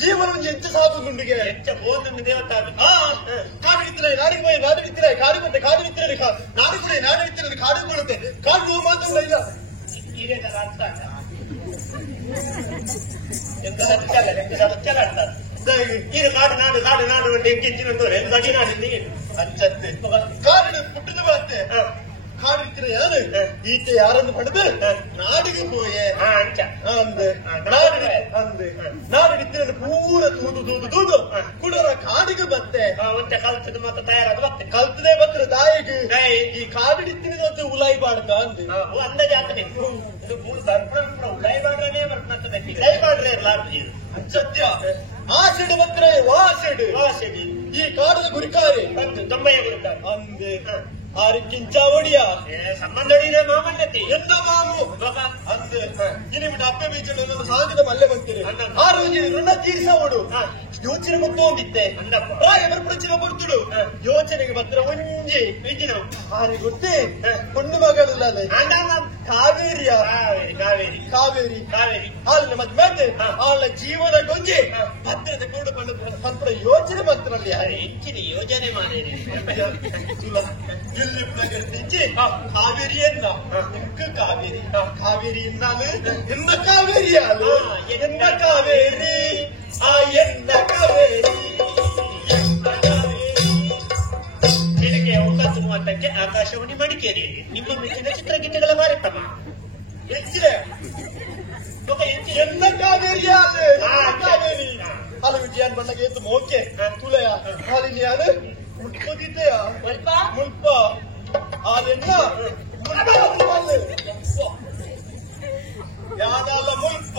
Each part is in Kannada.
ಜೀವನ ಎಂತ ಸಾಕು ಗುಂಡಿಗೆ ಎಂತ ಬೋಂದು ದೇವತಾ ಕಾಡು ಬಿತ್ತರೆ ನಾಡಿಗೆ ಹೋಗಿ ನಾಡು ಬಿತ್ತರೆ ಕಾಡು ಕೊಟ್ಟೆ ಕಾಡು ಬಿತ್ತರೆ ನಾಡು ಕೂಡ ನಾಡು ಬಿತ್ತರೆ ಕಾಡು ಕೊಡುತ್ತೆ ಕಾಡು ಮಾತ್ರ ಇಲ್ಲ ಈಗ ಅರ್ಥ ಎಂತ ಸತ್ಯ ಈಗ ಕಾಡು ನಾಡು ಕಾಡು ನಾಡು ಎಂಕಿಂಚಿನಂತವ್ರೆ ಗಡಿ ನಾಡಿಂದ ಅಂಚತ್ತೆ ಕಾಡು ಪುಟ್ಟದ ಬರುತ್ತೆ ಕಾಡಿದ್ರೆ ಯಾರು ಈಚೆ ಯಾರನ್ನು ಪಡೆದು ನಾಡಿಗೆ ಹೋಯೆ ಅಂದೆ ನಾಡಿಗೆ ಪೂರ ತೂದು ಕುಡರ ಕಾಡಿಗೆ ಬತ್ತೆ ಕಲ್ತದ ಮತ್ತೆ ತಯಾರಾದ ಬತ್ತೆ ಕಲ್ತದೆ ಬತ್ತೆ ದಾಯಿಗೆ ಈ ಕಾಡಿಡಿತ್ತಿನ ಒಂದು ಉಲಾಯಿ ಬಾಡ್ಕ ಅಂದೆ ಅಂದಾಜ ಆಗ್ತದೆ ಉಲಾಯಿ ಬಾಡ್ರೇ ಬರ್ತದೆ ಉಲಾಯಿ ಬಾಡ್ರೆ ಸತ್ಯ ಆಸಿಡ್ ಬತ್ರೆ ವಾಸಿಡ್ ಈ ಕಾಡದ ಗುರಿಕಾರಿ ದಮ್ಮಯ್ಯ ಗುರಿಕಾರಿ ಅಂದೆ ಆರಿಕ್ಕಿಂಚಾವಡಿಯ ಸಂಬಂಧ ಮಾಮಣ್ಣತಿ ಎಂತ ಮಾಮು ಅಂದೆ ಇನಿಮಿಟ ಅಪ್ಪೆ ಬೀಜ ಸಾಗಿದ ಮಲ್ಲೆ ಬಂತೀರಿ ಆ ರೋಜಿ ಋಣ ತೀರಿಸವಡು ಯೋಚನೆ ಗೊತ್ತೋಗಿತ್ತೆ ಪ್ರಾಯ ಬರ್ಪಡಿಸಿದ ಬರ್ತುಡು ಯೋಚನೆಗೆ ಮಾತ್ರ ಒಂಜಿ ಬೀಜಿನ ಆರಿ ಗೊತ್ತೇ ಹೆಣ್ಣು ಮಗಳಲ್ಲ ಕಾವೇರಿಯ ಕಾವೇರಿ ಕಾವೇರಿ ಕಾವೇರಿ ಅಲ್ಲ ಮತ್ತೆ ಮತ್ತೆ ಅವಳ ಜೀವನ ಗೊಂಜಿ ಭದ್ರತೆ ಕೂಡ ಪಂತ್ರ ಯೋಚನೆ ಮಾತ್ರ ಹೆಚ್ಚಿನ ಯೋಜನೆ ಮಾಡಿರಿ ಕಾವೇರಿ ಎನ್ನ ಕಾವೇರಿ ಕಾವೇರಿ ಎನ್ನಾಲು ಎನ್ನ ಕಾವೇರಿ ಅಲು ಎನ್ನ ಕಾವೇರಿ ಆ ಎನ್ನ ಕಾವೇರಿ ನಿನಗೆ ಅವಕಾಶ ಮೂವತ್ತಕ್ಕೆ ಆಕಾಶವಾಣಿ ಮಡಿಕೇರಿ ನಿಮ್ಮ ಮೆಚ್ಚಿನ ಚಿತ್ರಗೀತೆಗಳ ಕಾರ್ಯಕ್ರಮ ಹೆಚ್ಚಿದೆ ಎನ್ನ ಕಾವೇರಿ ಕಾವೇರಿ ಅಲ್ಲ ವಿಜಯಾನ್ ಬಣ್ಣಗೆ ಎದ್ದು ಮೋಕೆ ತುಲೆಯ ಹಾಲಿನ್ಯಾನು ಮುಟ್ಕೋದಿದ್ದೆಯ ಮುಲ್ಪ ಹಾಲೆನ್ನ ಯಾದಲ್ಲ ಮುಲ್ಪ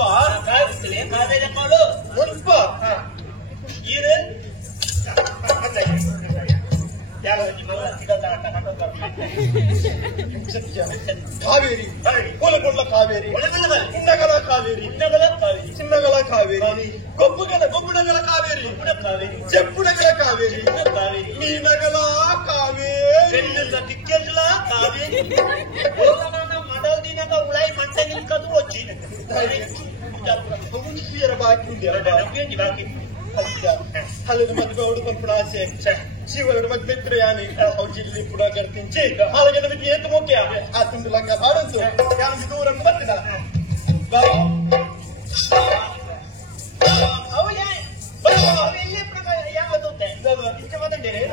ಮಾಡು ಮುಲ್ಪ ಈರೆ ಕಾವೇರಿ ಕೊಲಗೊಂಡ ಕಾವೇರಿ ಚಿನ್ನಗಲ ಕಾವೇರಿ ಚಿನ್ನಗಲ ಕಾವೇರಿ ಗೊಬ್ಬುಡಗಲ ಕಾವೇರಿ ಚೆಪ್ಪುಡಗಲ ಕಾವೇರಿ ಮೀನಗಲ ಕಾವೇರಿ ದಿಕ್ಕೆಲ್ಲ ಕಾವೇರಿ ಮಡಲ್ದಿನಾಗ ಉಳಾಯಿ ಮಂಚ ನಿಲ್ಕದು వచ్చి ಬಾಕಿ ಹಲವು ಮದುವೆ ಹುಡುಕೊಂಡು ಆಸೆ ಶಿವರಡು ಮದುವೆ ಇದ್ರೆ ಯಾನಿ ಅವು ಜಿಲ್ಲೆ ಕೂಡ ಕರ್ತಿಂಚಿ ಹಾಗೆ ನಮಗೆ ಏತು ಮುಖ್ಯ ಆ ತುಂಡು ಲಂಗ ಬಾಡಂತು ಯಾರು ದೂರನ್ನು ಬರ್ತಿದ ಅವು ಎಲ್ಲಿ ಪ್ರಕಾರ ಯಾವುದು ಇಷ್ಟ ಮಾತಾಡಿರಿ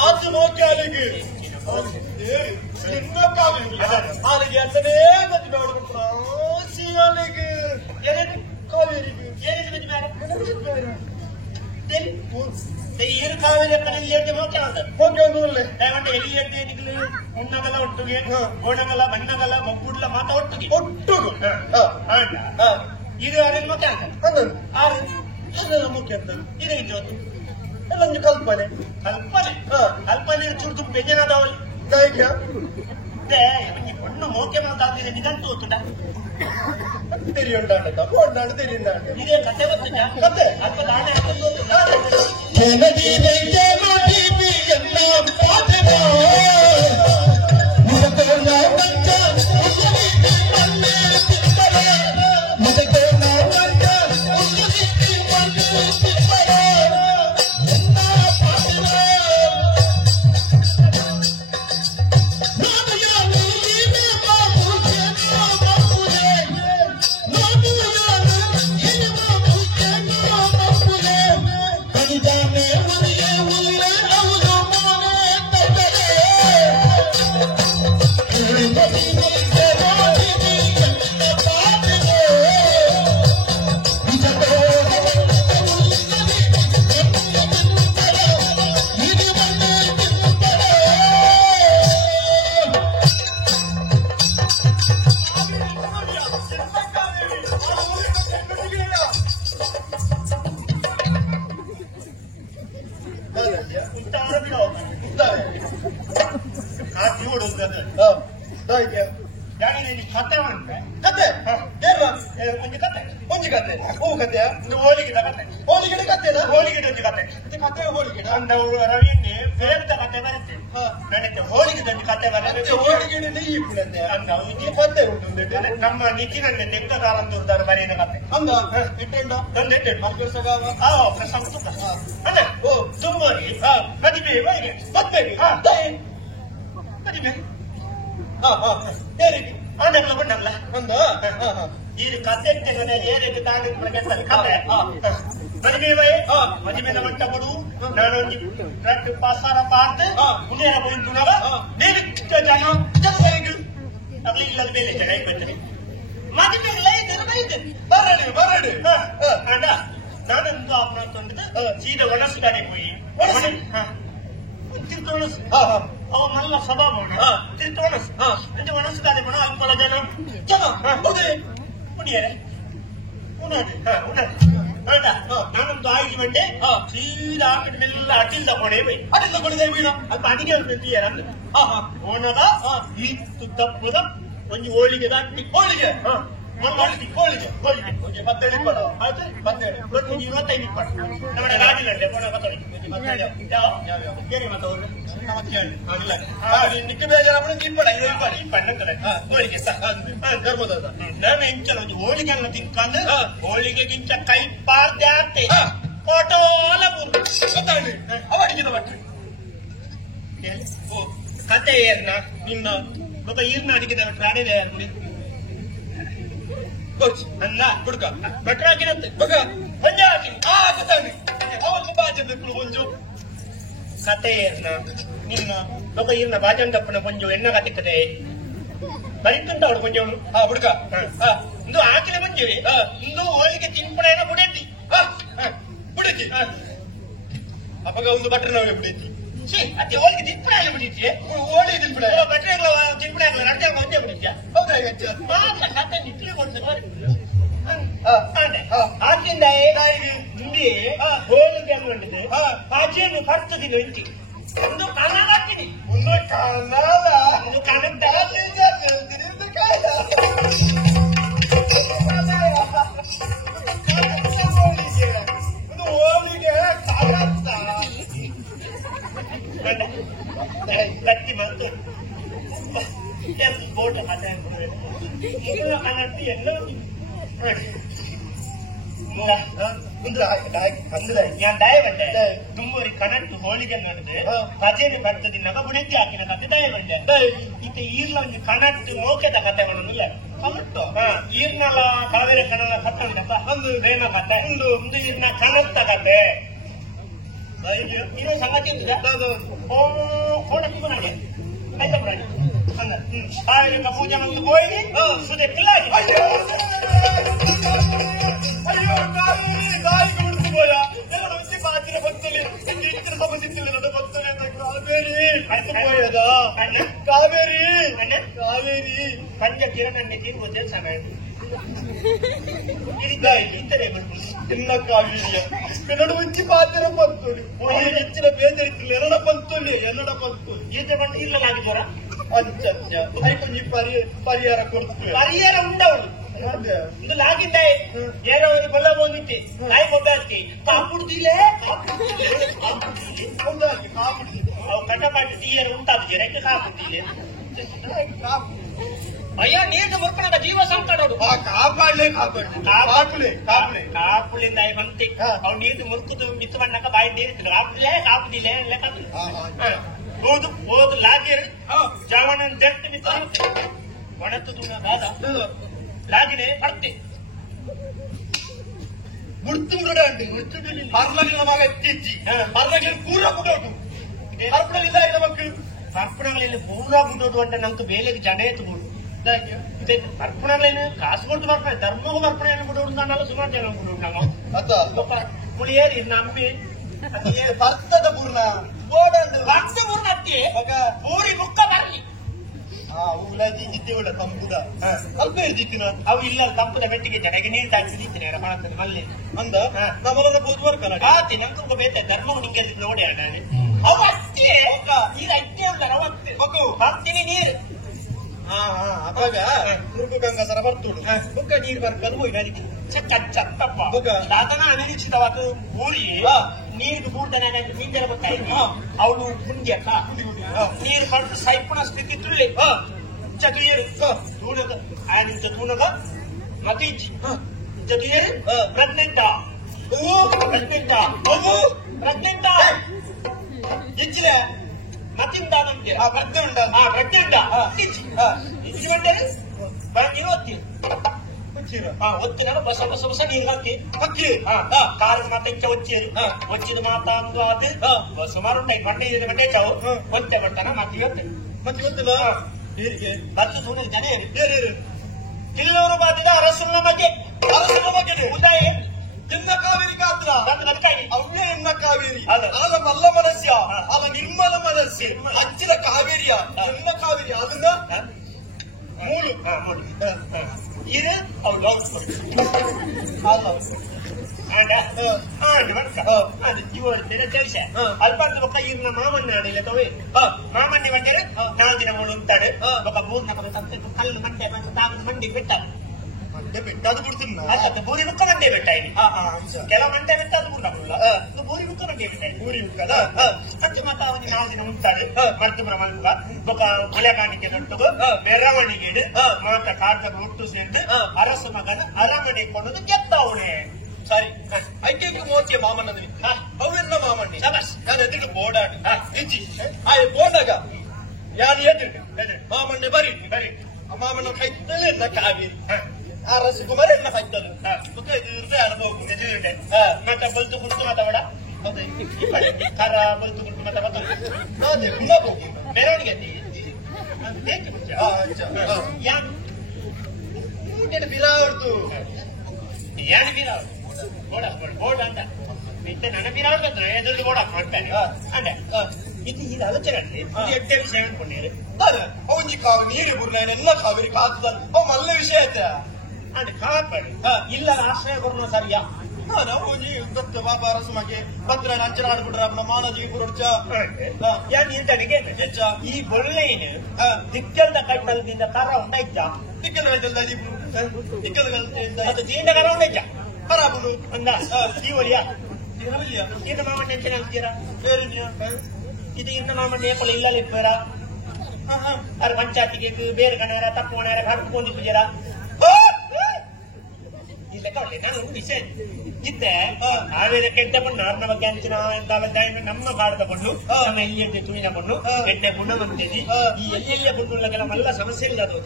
ಆಸೆ ನೋಕೆ ಅಲ್ಲಿಗೆ ಅಲ್ಲಿಗೆ ಅಂತನೇ ಮದುವೆ ನೋಡ್ಬಿಟ್ಟು ಅಲ್ಲಿಗೆ ಕಾವೇರಿಗೆ ಈರು ಕಾವೇರಿ ಕಡೆ ಹೋಗಿ ಉಣ್ಣಗಲ ಒಟ್ಟಿಗೆ ಗೋಣಗಲ ಬಣ್ಣಗಲ ಮಬ್ಬುಡ್ಲ ಮಾತ ಒಟ್ಟಿಗೆ ಒಟ್ಟುಗು ಇದು ಅರೇನು ಮತ್ತೆ ಮುಖ್ಯ ಅಂತ ಇದು ಇದ್ದದ್ದು ಎಲ್ಲೊಂದು ಕಲ್ಪನೆ ಕಲ್ಪನೆ ಕಲ್ಪನೆ ಚುರುತು ಬೇಜಾರಾದವಳು ಮೋಕೆ ಮಾತಾಡ್ತೀನಿ ನಿಜಂತೂ ಗೊತ್ತುಂಟ തിരിയുണ്ടാണ്ട് കപ്പോണ്ടാണ്ട് തിരിയുണ്ടാണ്ട് ಇದೇ ಕತೆ ಗೊತ್ತುಂಟ കത്തെ ಅಥವಾ ದಾಣೆ ಹಾಕೊಂಡು ಗೊತ್ತುಂಟ ನಮ್ಮ ನಿಖಿಲಲ್ಲಿ ನೆಕ್ಕದಾರ ಬರೆಯನ ಕತೆ ಅದೇ ಓ ಸುಮ್ಮನೆ ಮದುವೆ ಮದ್ವೆಗೆ ಮದುವೆ ಅದೆಲ್ಲ ಬಂಡಲ್ಲ ಒಂದು ಈ ಕತೆ ಏನಿಗೆ ತಾಂಡ ಕತೆ ಮದುವೆ ಮದುವೆನ ಮಂಟ ಕೊಡು ನಾನು ಪಾಸಾರ ಪಾರ್ತೆ ಮುಂದೆ ಹೋಯ್ತು ನೀನು ಜನ ಅಗಲಿ ಇಲ್ಲದ ಮೇಲೆ ಜನ ಬರ್ತಾರೆ ಮದುವೆ ಬರಡಿ ಬರಡಿ ಅಣ್ಣ ನಾನೊಂದು ಅಪ್ಪನ ತೊಂದಿದ್ದು ಸೀದಾ ಒಣಸುಗಾಡೆ ಹೋಗಿ ತಿರ್ತೋಣಸು ಅವ ಮಲ್ಲ ಸ್ವಭಾವ ತಿರ್ತೋಣಸು ಅಂದ್ರೆ ಒಣಸುಗಾಡೆ ಬಣ ಅಲ್ಪಲ ಜನ ಜನ ಕುಡಿಯರೆ ನಾನೊಂದು ಆಗಿ ಬಂಡೆ ಸೀದಾ ಆಕಡೆ ಮೆಲ್ಲ ಅಡ್ಡಿಲ್ ತಗೊಂಡೇ ಬೈ ಅಡ್ಡಿಲ್ ತಗೊಂಡಿದೆ ಬೀಡ ಅದು ಅಡಿಗೆ ಅಂತೀಯರ ಓನದ ಇತ್ತು ತಪ್ಪದ ಒಂದು ಹೋಳಿಗೆ ದಾಟಿ ಹೋಳಿಗೆ ಹೋಳಿಗೆ ಹೋಳಿಗೆ ಹೋಳಿಗೆ 17 ಇಪ್ಪಡು ಆಯ್ತು 17 25 ಇಪ್ಪಡು ನಮ್ಮ ರಾಜಿಲಂಡೆ ಕೋಣ ಮಾತಾಡಿ ನಿಕ್ಕೆ ಬೇಜಾರಪ್ಪಣ ತಿನ್ಪಡ ಇಪ್ಪಣ್ಣಂತಾರೆ ಹೋಳಿಗೆ ಗರ್ಭದ ನಾನು ಇಂಚಲ ಒಂದು ಹೋಳಿಗೆ ಅನ್ನ ತಿನ್ಕಂದ್ರೆ ಹೋಳಿಗೆಗಿಂತ ಕೈ ಪಾರ್ದೆ ಆಗ್ತೆ ಫೋಟೋಲ ಗೊತ್ತಾಗ್ಲಿ ಅವಡಿಗಿದ ಬಟ್ಟೆ ಕತೆ ಏನ ನಿನ್ನ ಒಬ್ಬ ಈರ್ನ ಅಡಿಗೆ ಪ್ರಾಣಿದೆ ಅಲ್ಲ ಹುಡುಗ ಬಟ್ರ ಹಾಕಿರತ್ತೆ ಮಗ ಹೊಂಜ ಹಾಕಿ ಗೊತ್ತಾಗ್ಲಿ ಅವತ್ತು ಬಾಜಂದಕ್ಕಳು ಹೊಂಜು ಕತೆ ಏನ ನಿನ್ನ ಒಬ್ಬ ಈರ್ನ ಬಾಜಂದಪ್ಪನ ಹೊಂಜು ಎಣ್ಣ ಕತಿಕ್ಕದೆ ಬರಿತುಂಟ ಅವಳು ಕೊಂಜವನು ಹುಡುಗ ಇಂದು ಹಾಕಿನ ಮಂಜುವೆ ಇಂದು ಹೋಳಿಗೆ ತಿನ್ಪಡೇನ ಬುಡೇತಿ ಬುಡತಿ ಅಪ್ಪಗ ಒಂದು ಬಟ್ರ ನಾವೇ ಬುಡೇತಿ ಅದೇ ಹೋಳಿಗೆ ತಿನ್ಪಡ ಬಿಡಿತಿ ಹೋಳಿಗೆ ತಿನ್ಪಡ ಬಟ್ರೆ ತಿನ್ಪಡ ನಡ್ದೆ ಒಂದೇ ಬಿಡಿದ್ಯಾ ಹೌದಾ ಕತೆ ನಿಕ್ಲಿ ಆಗಿಂದ ಹಿಂದೆ ಹೋಳಿಗೆ ಅಂದ್ಕೊಂಡಿದ್ದೆ ಆಚೆಯನ್ನು ಕರ್ತದಿನ ಇಂತಿ ಒಂದು ಕನ್ನಡ ಹಾಕ್ತೀನಿ ಒಂದು ಕನ್ನಡ ಒಂದು ಕನ್ನಡ ಹೋಳಿಗೆ ಕತ್ತಿ ಬಂತು ಬೋಟ ಕತೆ ಎಲ್ಲ ഞാൻ ദയവന്റെ തുമ്പൊരു കണക്ക് ഹോളിಗೆ ನಡೆದು ಕಜೇರಿ ಬರ್ತದಿನಾಗ ಬುಡಂತಿ ಹಾಕಿನ ಕತೆ ದಯವಂಡೆ ಈಗ ಈರ್ಲ ಒಂದು ಕಣಟ್ಟು ನೋಕೆದ ಕತೆಗಳನ್ನು ಕಮಟ್ಟು ಈರ್ನಲ್ಲ ಕಾವೇರಿ ಕಣಲ ಕತ್ತಂಡಪ್ಪ ಒಂದು ರೇಣ ಕತೆ ಒಂದು ಈರ್ನ ಕಣತ್ತ ಕತೆ ಇದು ಸಂಗತಿ ಓಡಕ್ಕೆ ಬರಲಿ ಆಯ್ತಾ ಬರಲಿ ಕಾವೇರಿ ಪೂಜೆ ಒಂದು ಹೋಗಿ ಸುದೆ ಪಿಲ್ಲಾಗಿ ಅಯ್ಯೋ ಕಾಯಿಗೆ ಉಳಿಸಿಬೋಯ ಎಲ್ಲರೂ ಉಚ್ಚಿ ಪಾಚಿನ ಭಕ್ತಲಿ ಇತರ ಸಂಬಂಧಿಸಿಲ್ಲ ನನ್ನ ಭಕ್ತಲಿ ಕಾವೇರಿ ಕಾವೇರಿ ಕಾವೇರಿ ಪಂಚ ಕಿರಣನ್ನೇ ತಿನ್ನುವುದೇ ಸಮಯ ಇನ್ನ ಕಾವೇರಿಯ ಕನ್ನಡ ಉಚ್ಚಿ ಪಾತ್ರ ಪಂತೋಲಿ ಹೆಚ್ಚಿನ ಬೇಜರಿತಿಲ್ಲ ಎರಡ ಪಂತೋಲಿ ಎಲ್ಲಡ ಪಂತೋಲಿ ಈತ ಬಂದು ಇಲ್ಲಲಾಗಿದ್ದಾರ కొంచెం పరిహారం కొడుతుంది పరిహారం ఉండవు ಇದು ಲಾಗಿದ್ದೆ ಏನೋ ಒಂದು ಕೊಲ್ಲ ಬಂದಿತ್ತು ನಾಯಿ ಕೊಬ್ಬಾಕಿ ಕಾಪುಡು ತೀಲೆ ಅವು ಕಟ್ಟಪಾಟಿ ತೀಯರು ಉಂಟಾದ ಜನಕ್ಕೆ ಕಾಪುಡು ತೀಲೆ ಅಯ್ಯೋ ನೀರು ಮುರ್ಕಣದ ಜೀವ ಸಂಕಟೋಡು ಕಾಪುಳಿಂದ ಬಂತಿ ಅವ್ ನೀರು ಮುರ್ಕುದು ಮಿತ್ತು ಬಣ್ಣಕ್ಕ ಬಾಯಿ ನೀರು ಕಾಪುದಿಲ್ಲ ಓದು ಲಾಗಿರ್ ಜವನ ಜಟ್ಟು ಮಿತ್ತು ಒಣತು ಬಾದ లాగినే పడితే గుర్తుండడు అండి పర్లగిన బాగా ఎత్తిచ్చి పర్లగిన కూర పుట్టోటు పర్పడలిಲ್ಲ ನಮಕ್ ಪರ್ಪಣಗಳಲ್ಲಿ ಪೂರ ಬಿಡೋದು ಅಂತ ನಮ್ಗೆ ಬೇಲೆಗೆ ಜನ ಎತ್ಬೋದು ಪರ್ಪಣಗಳಲ್ಲಿ ಕಾಸು ಕೊಟ್ಟು ಬರ್ಪಣೆ ಧರ್ಮಗೂ ಪರ್ಪಣೆಯನ್ನು ಬಿಡೋದು ನಾನೆಲ್ಲ ಸುಮಾರು ಜನ ಬಿಡೋದು ನಾವು ಪುಳಿಯೇರಿ ನಂಬಿ ಭರ್ತದ ಪೂರ್ಣ ಭಕ್ತ ಪೂರ್ಣ ಅತ್ತಿ ಪೂರಿ ಮುಕ್ಕ ಬರ್ಲಿ ಅವು ಇಲ್ಲ ತಂಪದ ಮೆಟ್ಟಿಗೆ ಜನಗೆ ನೀರು ತಾಕಿ ನಿಂತೀನಿ ಮಾಡಂತ ಮಲ್ಲಿ ಅಂದ ನಮ್ಮಲ್ಲ ಬುದ್ಧವರ್ಕಲ್ಲ ಆತಿ ನಂಗೆ ಬೇತೆ ಧರ್ಮ ನಿಂಗೆ ನೋಡಿ ನಾನು ಅವು ಅಷ್ಟೇ ಈಗ ಅಷ್ಟೇ ಅಲ್ಲ ಅವತ್ತೆ ಹಾಕ್ತೀನಿ ನೀರು ಅವಾಗ ಮುರುಗು ಗಂಗಾ ಸರ ಬರ್ತುಡು ಬುಕ್ಕ ನೀರು ಬರ್ಕಲ್ ಹೋಗಿ ನನಗೆ ಚತ್ತಪ್ಪ ದಾತನ ಅನಿರೀಕ್ಷಿತವಾದ ಊರಿ ನೀರು ಬೂಡ್ತಾನೆ ನಿಂಗೆಲ್ಲ ಗೊತ್ತಾಯ್ತು ಅವಳು ಮುಂಜಕ್ಕ ನೀರು ಬಂದು ಸೈಪುಣ ಸ್ಥಿತಿ ತುಳ್ಳಿ ಚಕೀರು ತೂನಗ ಆನಿಂಚ ತೂನಗ ಮತೀಜಿ ಚಕೀರು ಪ್ರೆಗ್ನೆಂಟ ಪ್ರೆಗ್ನೆಂಟ ಪ್ರೆಗ್ನೆಂಟ ಇಚ್ಚಿನ ಮತಿಂದ ನಮ್ಗೆ ಪ್ರೆಗ್ನೆಂಟ ಪ್ರೆಗ್ನೆಂಟ ಇಚ್ಚಿ ಬಂದರೆ ಬಂದು ಒತ್ತಿ ಒತ್ತಿನ ಬಸ ಬಸ ಬಸ ನೀರು ಹಾಕಿ ಹಕ್ಕಿ ಕಾರಿಗೆ ಮಾತೆಚ್ಚ వచ్చిన ಮಾತಾಂದು ಅದು ಸುಮಾರು ಟೈಮ್ ಬಂಡೆ ಗಂಟೆ ಚಾವು ಒತ್ತೆ ಬಟ್ಟನ ಮತ್ತೆ ಗೊತ್ತಿಲ್ಲ ಬತ್ತು ಸುಮ್ಮನೆ ಜನ ಕಿಲ್ಲೂರು ಬಾದಿದ ಅರಸುನ ಬಗ್ಗೆ ಉದಯ ಎನ್ನ ಕಾವೇರಿ ಕಾತ್ರ ಅವ್ಯ ಎನ್ನ ಕಾವೇರಿ ಆಗ ಮಲ್ಲ ಮನಸ್ಯ ಆಗ ನಿರ್ಮಲ ಮನಸ್ಸು ಹಚ್ಚಿದ ಕಾವೇರಿಯ ಎನ್ನ ಕಾವೇರಿ ಅದನ್ನ ಮೂಳು ಇದು ಅವ್ರು ಲವ್ ಅಲ್ಪಂತ ఒక ఈయన మామన్ని ఆడలే తోవే మామన్ని వంటే 4 దినములు ఉంటాడు ఒక 3 నెలలు కళ్ళు మంటే తాగు మండి పెట్టాలి అంటే పెట్టాదు పుడుతున్నా అంటే బూరి ముక్క మండే పెట్టాయి ఎలా మంటే పెట్టాదు పుట్టినప్పుడు బూరి ముక్క మండే పెట్టాయి బూరి కదా అంటే మాత ಅವನು 4 ದಿನ ఉంటాడు ಮರ್ತು ಬ್ರಹ್ಮಂಗ ఒక ಮಲೆಗಾಣಿಗೆ ನಟ್ಟು ಮೆರವಣಿಗೆ ಮಾತ ಕಾಡ್ದ ಒಟ್ಟು ಸೇರ್ದು ಅರಸ ಮಗನ ಅರಮನೆ ಕೊಂಡು ಗೆತ್ತವಣೆ ಸರಿ ಐಕ್ಯಕ್ಕೆ ಮೋಚೆ ಮಾಮಣ್ಣದ್ರಿ ಅವೆಲ್ಲ ಮಾಮಣ್ಣಿ ನಾನು ಎದುರು ಬೋಡಾಡಿ ಇಜ್ಜಿ ಆ ಬೋಡಾಗ ಯಾರು ಎದುರು ಮಾಮಣ್ಣೆ ಬರೀ ಮಾಮಣ್ಣ ಕೈತಲೇ ಕಾವೇರಿ ಆ ರಸಕುಮಾರ್ ಎಣ್ಣ ಕೈತಲು ಇದ್ರೆ ಅನುಭವ ಮತ್ತೆ ಬಲ್ತು ಕುಡ್ತು ಮಾತಾಡ ಖರ ಬಲ್ತು ಕುಡ್ತು ಮಾತಾಡ ಮೆರವಣಿಗೆ ಬಿರಾವರ್ದು ಏನು ಬಿರಾವ್ ಬೋರ್ಡ್ ಅಂತ ಮತ್ತೆ ನನ್ನ ಬಿರಾವ್ ಎದುರು ಬೋರ್ಡ್ ಹಾಕ್ತಾನೆ ಅಂದ್ರೆ ಇದು ಇದು ಆಲೋಚನೆ ಎಡ್ಡೆ ವಿಷಯ ಅನ್ಕೊಂಡಿರಿ ಅವನಿ ಕಾವು ನೀರು ಬುರ್ನ ಎಲ್ಲ ಕಾವೇರಿ ಕಾತದ ಅವ್ ಮಲ್ಲ ವಿಷಯ ಆಯ್ತಾ ಅಂದ್ರೆ ಕಾಪಾಡಿ ಇಲ್ಲ ಆಶ್ರಯ ಕೊಡೋಣ ಸರಿಯಾ ಬಾಬಾ ರಸಮಗೆ ಭದ್ರ ಅಂಚನ ಆಡ್ಬಿಟ್ರ ಮಾನಜಿ ಗುರುಡ್ಚ ಯಾನ್ ಇಂತನಿಗೆ ಈ ಬೊಳ್ಳೆನು ದಿಕ್ಕಲ್ದ ಕಟ್ಟಲ್ದಿಂದ ಕರ ಉಂಡೈತ ದಿಕ್ಕಲ್ ಜೀಂಡ ಕರ ಉಂಡೈತ ಕರಾಬುಲು ಅಂದ ಈ ಒಲಿಯಾ ಇನ್ನು ಮಾಮಣ್ಣ ಎಂಚನ ಅಂತೀರಾ ಇದು ಇನ್ನು ಮಾಮಣ್ಣ ಏಪಳ ಇಲ್ಲ ಇಪ್ಪರ ಅದ್ರ ಪಂಚಾಯತಿಗೆ ಬೇರೆ ಕಣಾರ ತಪ್ಪು ಕಣಾರ ಕಟ್ಕೊಂಡಿದ್ದು ಜರ ನಾನು ವಿಷಯ ಇದ್ದೆ ಆವೇದ ಕೆಟ್ಟ ಬಣ್ಣ ನಮ್ಮ ಕ್ಯಾಂಚಿನ ನಮ್ಮ ಬಾಡದ ಬಣ್ಣು ನಮ್ಮ ಎಲ್ಲಿಯ ತುಳಿನ ಬಣ್ಣು ಕೆಟ್ಟ ಗುಣ ಬಂದಿದೆ ಈ ಎಲ್ಲೆಲ್ಲ ಬಣ್ಣುಗಳಿಗೆಲ್ಲ ಮಲ್ಲ ಸಮಸ್ಯೆ ಇಲ್ಲ ಅದು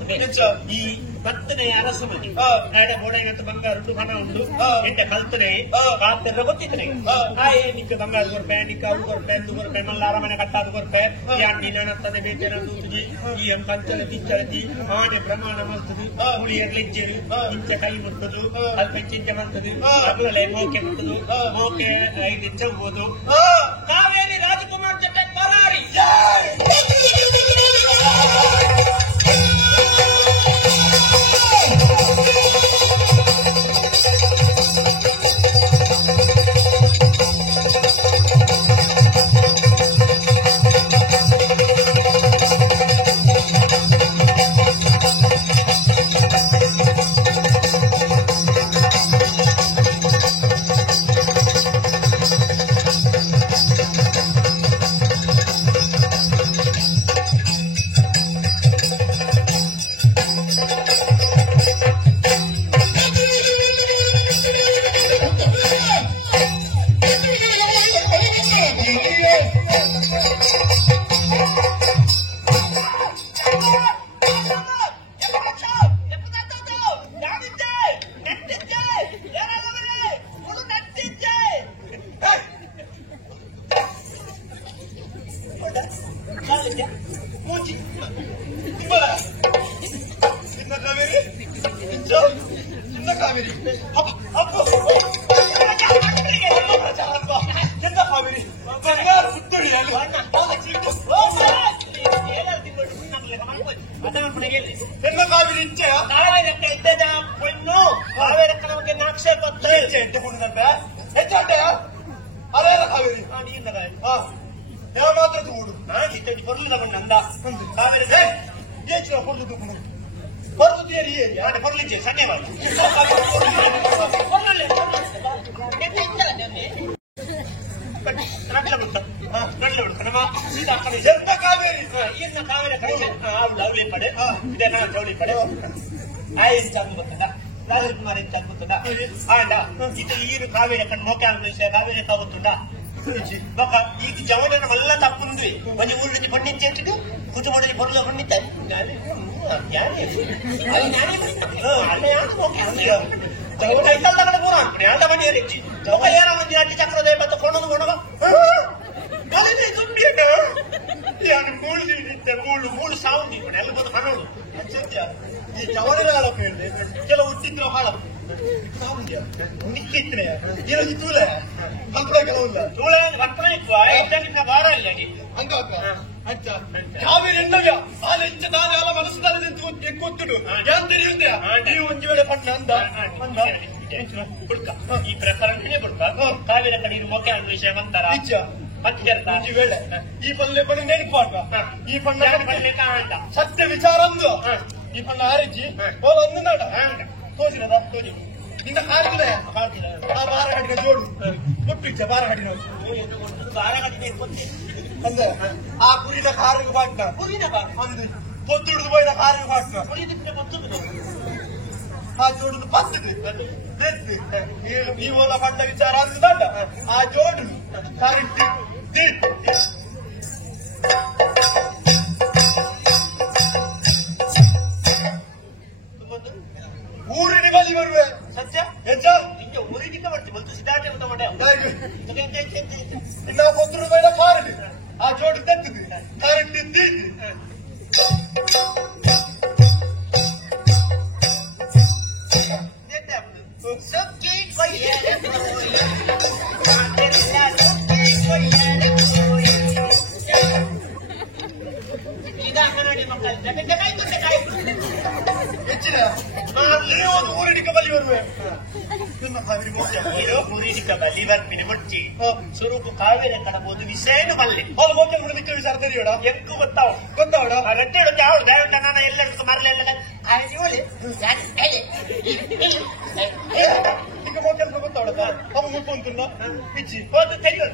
ಈ ಪತ್ತನೇ ಅರಸು ಮನೆ ನಾಡೆ ಗೋಡೈನಂತ ಬಂಗಾರ ಉಂಟು ಹಣ ಉಂಟು ಕೆಟ್ಟ ಕಲ್ತನೆ ಕಾತೆಲ್ಲ ಗೊತ್ತಿತ್ತನೆ ನಿಕ್ಕ ಬಂಗಾರ ಕೊರ್ಪೆ ನಿಕ್ಕ ಅವ್ರು ಕೊರ್ಪೆ ಅಂದು ಕೊರ್ಪೆ ಮಲ್ಲ ಅರಮನೆ ಕಟ್ಟಾದ ಕೊರ್ಪೆ ಯಾಟಿ ನಾನತ್ತನೆ ಬೇಟೆನ ತೂತುಜಿ ಈ ಕಂಚಲ ತಿಚ್ಚಳತಿ ಆನೆ ಪ್ರಮಾಣ ಮಾಡ್ತದೆ ಹುಳಿಯರ್ ಲೆಜ್ಜರು ಇಂಚ ಕೈ ಮುಟ್ಟದು ಅಲ್ಪ ಚಿಂಚ ಮಾಡ್ತದೆ ಅಗಲೇ ಮೋಕೆ ಮುಟ್ಟದು ಮೋಕೆ ಐದು ಚಂಬೋದು ಕಾವೇರಿ ರಾಜಕುಮಾರ್ ಜೊತೆ ಪರಾರಿ ಕಾವೇರಿ ಎಂತ ಕಾವೇರಿ ಸುತ್ತಡಿ ಎಲ್ಲ ಕಾವೇರಿ ಇಚ್ಛೆ ಇದ್ದದ ಪೊಣ್ಣು ಕಾವೇರಕ್ಕ ನಮಗೆ ನಾಕ್ಷೇ ಬತ್ತ ಎಂಟೆ ಕೊಡುದಂತೆ ಹೆಚ್ಚೆ ಅದೇ ಕಾವೇರಿ ಯಾವ ಮಾತ್ರ ತೂಡು ಇತ್ತಿ ಬರ್ಲಿಲ್ಲ ಬಣ್ಣ ಕಾವೇರಿ ಏಚಿನ ಕೊಡುದು ಹೊರತು ಏರಿ ಏರಿ ಆಡೆ ಬರ್ಲಿದ್ದೆ ಸನ್ನೆ ಮಾಡಿ ಎಂತ ಕಾವೇರಿ ಇನ್ನ ಕಾವೇರಿ ಕಡೆ ಲವ್ಲಿ ಪಡೆ ಇದೇ ಕಣ ಜವಳಿ ಪಡೆ ಆಯ್ತು ಚಾಲು ಬರ್ತದ ರಾಜಕುಮಾರ್ ಅಂತ ಗೊತ್ತದ ಆಂಡ ಇದು ಈರು ಕಾವೇರಿ ಕಣ್ಣು ಮೋಕೆ ವಿಷಯ ಕಾವೇರಿ ತಾಗುತ್ತುಂಡ ಈಗ ಜವನ ಮಲ್ಲ ತಪ್ಪುಂದ್ವಿ ಒಂದು ಊರಿನ ಪಂಡಿತ ಕುತುಂಬದಲ್ಲಿ ಬರುದ ಪಂಡಿತ ಚಕ್ರದ ಮತ್ತೆ ಕೊಂಡೊಂದು ಕೊಡುವ ಮೂಳು ಸಾವು ಎಲ್ಲ ಬಂದು ಕಣ್ಣೋದು ಈ ಜವನಿನ ಹಾಳ ಕೇಳಿದೆ ಕೆಲವು ಹುಟ್ಟಿದ್ರು ಹಾಳ ನಿಕ್ಕಿತ್ತನೆ ಏನದು ತೂಲೆ ಕಂಪ್ಲ ಕೆಲವಿಲ್ಲ ತೂಳೆ ಕಂಪ್ಲ ಇತ್ತು ಬಾರ ಇಲ್ಲ ಹಂಗ ಅಚ್ಚ ಕಾವೇರಿ ಎಣ್ಣವ್ಯ ಹಾಲು ಹೆಚ್ಚು ನಾನು ಎಲ್ಲ ಮನಸ್ಸಿನಲ್ಲಿ ಕೊತ್ತಿಡು ಯಾರು ತಿಳಿಯುತ್ತೆ ನೀವು ಒಂದು ವೇಳೆ ಪಟ್ಟ ಅಂದ ಕೊಡ್ಕ ಈ ಪ್ರಕರಣ ಕೊಡ್ಕ ಕಾವೇರಿ ಕಡೆ ಮೊಕ್ಕೆ ವಿಷಯ ಬಂತಾರ ಮತ್ತೆ ವೇಳೆ ಈ ಪಲ್ಲೆ ಬಣ್ಣ ನೆನಪಾಟ ಈ ಬಣ್ಣ ಅಂತ ಸತ್ಯ ವಿಚಾರ ಅಂದು ಈ ಬಣ್ಣ ಆರಿಜಿ ಹೋದ ಒಂದು ನಾಟ ತೋಜಿರದ ತೋಜಿ ನಿನ್ನ ಕಾಲಿಲ್ಲ ಆ ಬಾರ ಹಾಡಿನ ಜೋಡು ಕೊಟ್ಟಿಚ್ಚ ಬಾರ ಹಾಡಿನ ಅಂದ್ರೆ ಆ ಕುರಿದ ಕಾರಿಗೆ ಬಾಟ್ನ ಅಂದು పొత్తుడు పోయిన కారు ఆ జోడును పచ్చది నీ ఊళ్ళో పంట విచారాందంట ఆ జోడు కరెక్ట్ ಊರಿನ ಬಳಿ ಬರುವೆ ಸತ್ಯ ಹೆಚ್ಚ ನಿಂಗೆ ಊರಿನಿಗೆ ಬರ್ತಿ ಬಂತು ಸಿದ್ಧಾಂತ ಅಂತ ಮಾಡ ಇನ್ನ పొత్తుడు పోయిన కారు ఆ జోడు తెత్తది కరెక్ట్ ಊರಿನಿಗೆ ಬಳಿ ಬರುವೆ ಬಲಿ ಬರ್ಪಿನ ಮುಚ್ಚಿ ಸ್ವರೂಪ ಕಾವೇರಿ ಕಡಬಹುದು ವಿಷಯನು ಬಲ್ಲೆ ಅವ್ರು ಹೋಗಿ ಮುಡಿದಿಕ್ಕೆ ವಿಚಾರ ತೆರೆಯೋಡ ಎಂಕು ಗೊತ್ತಾವಡ ರಟ್ಟೆ ಹೇಳುತ್ತೆ ಅವಳು ಬೇಡ ನಾನು ಎಲ್ಲರಿಗೂ ಮರಲೆಲ್ಲ ಈಗ ಹೋಗಿ ಗೊತ್ತಾವಡ ಅವ ಮುಟ್ಕೊಂತಿಲ್ಲ ಪಿಚ್ಚಿ ಹೋದು ತೆರೆಯುವ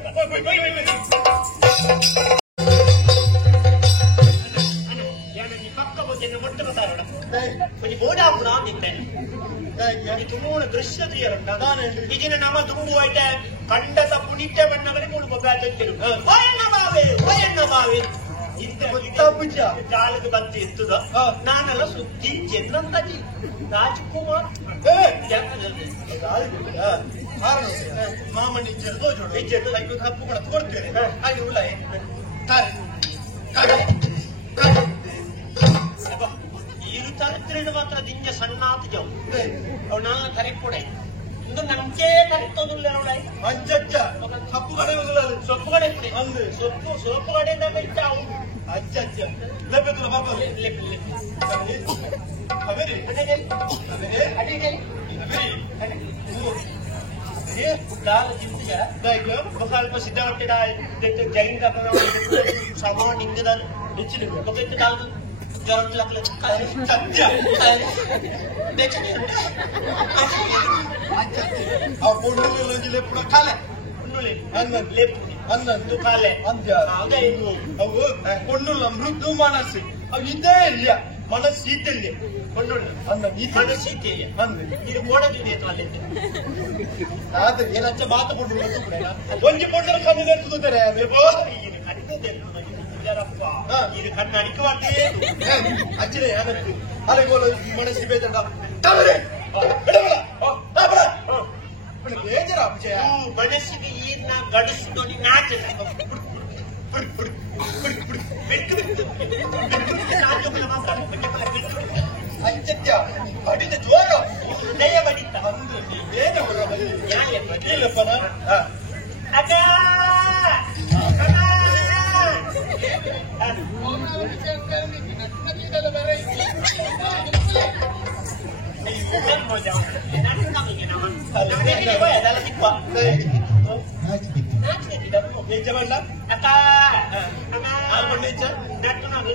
ಪಕ್ಕ ಬೋಜನ್ನು ಮೊಟ್ಟ ಗೊತ್ತಾರೋಣ ಕೊಂಚ ಬೋಡಾಪುರ ಅಂತಿದ್ದೇನೆ ಮೂಲ ದೃಶ್ಯ ತೀಯರುಂಟ ಇದನ್ನ ನಮ್ಮ ತುಂಬು ಐತೆ ಕಂಡದ ಪುಣಿಟ್ಟ ಬಣ್ಣಗಳಿಗೆ ಮೂಳು ಮೊಗ್ಗಾತಿರು ಒಯಣ್ಣ ಬಾವೆ ಜಾಲದ ಬಂದು ಇರ್ತದ ನಾನೆಲ್ಲ ಸುದ್ದಿ ಚೆನ್ನಂತಜಿ ರಾಜ್ಕುಮಾರ್ ಮಾಮಣ್ಣಿ ಜೋಡು ಐದು ಕಪ್ಪು ಕೂಡ ಕೊಡ್ತೇನೆ ಹಾಗೆ ಉಳ್ಳ ಈರು ಚರಿತ್ರೆಯನ್ನು ಮಾತ್ರ ದಿಂಜ ಸಣ್ಣಾತ ಜವು ಅವು ನನ್ನ ಕರೆ ಕೂಡ ಇದು ನಂಚೆ ಕರೆಕ್ಟೋದಿಲ್ಲ ನೋಡ ಅಂಚಚ್ಚ ಕಪ್ಪು ಕಡೆ ಸೊಪ್ಪು ಕಡೆ ಅಂದು ಸೊಪ್ಪು ಕಡೆಯಿಂದ ಬೆಟ್ಟ ಅವು ಅಚ್ಚಚ್ಚ ಲೆಪ್ಪೆತ್ತಲ್ಲ ಪಾಪ ಸ್ವಲ್ಪ ಸಿದ್ಧಪಟ್ಟಿದ ಜೈನ ಸಾಮಾನ್ ಹಿಂಗದ ಹೆಚ್ಚಿನ లేపుడు కాలే అన్నందు కాలే అవు కొండుల మృదు మనస్సు అవి ఇదే ಇಲ್ಲ ಮನಸ್ಸು ಶೀತಲ್ಯ ಕೊಂಡುಳ್ಳ ಅನ್ನ ಮನಸ್ಸು ಶೀತಲ್ಯ ಅಂದು ಇದು ಓಡದಿದೆ ಆದ್ರೆ ಏನಂತ ಮಾತುಕೊಂಡು ಒಂಜಿ ಪೊಂಡರ ಕಣ್ಣು ನೆರ್ತುತ್ತಾರೆ ಇದು ಕಣ್ಣು ಅಡಿಕವಾಗ್ತೇ ಅಚ್ಚರೆ ಆಗತ್ತು ಅಲೆಗೋಲು ಮನಸ್ಸು ಬೇಜಂಡ ಬೇಜಾರ ಮನಸ್ಸಿಗೆ ಈರ್ನ ಗಡಿಸಿದೊಡಿ ನಾಚ ಅಚ್ಚತ್ಯ ಅಡಿದ ಜೋರ ದಯ ಬಡಿ ಅಂದ್ರೆ ನೀವು ಬೇಗ ಬರೋದು ಯಾಕೆ ಇಲ್ಲಪ್ಪನ ಅಕ್ಕ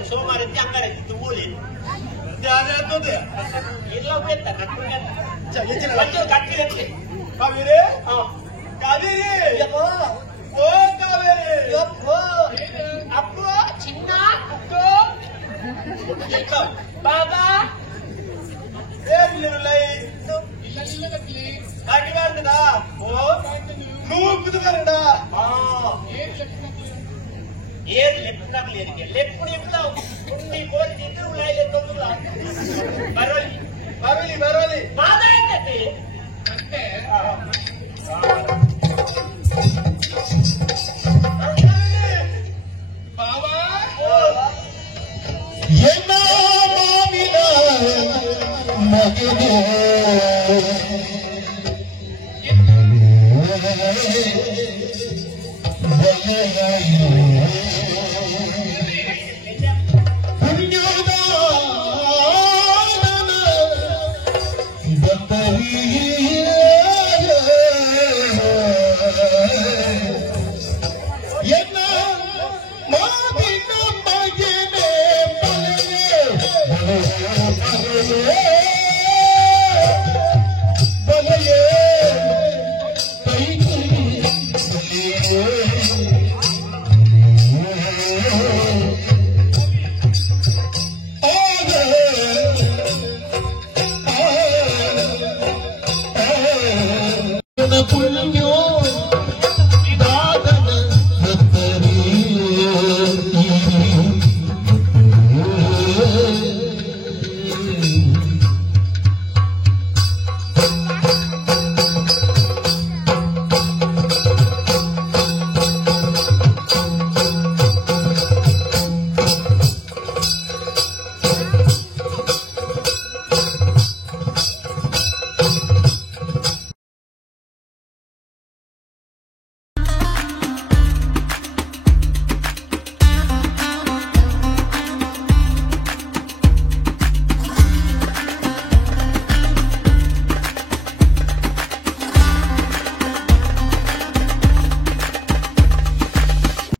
ಸೋಮವಾರ ಅಂಗಡಿದ್ದು ಮೂಲಿ ಎಲ್ಲ ಕಟ್ಟಿದೆ ಕಾವೇರಿ ಕಾವೇರಿ ಓ ಕಾವೇರಿ ಅಪ್ಪ ಚಿನ್ನ ಬಾಬಾ ಕಾಟಿವಾರ್ದಾ ಓ ನೂಪುದು ಕರಡ ಏನ್ ಲೆಪ್ಪನಾಗ್ಲಿ ಅದಕ್ಕೆ ಲೆಪ್ಪುಡಿ ಉಂಡಿ ಕೋಲಿ ತಿಂದು ಉಳ್ಳಾಯಿಲೆ ತೊಂದಿಲ್ಲ ಬರೋಲಿ ಬರೋಲಿ ಬರೋಲಿ ಮಾತಾಡ್ತೈತಿ ಬಾಬಾ ಎಲ್ಲ ಮಾವಿನ ಮಗನೇ ಪುಣ್ಯದ ಎಲ್ಲ ಮಾವಿನ ಮಗನೇ ಬಲೆಯೇ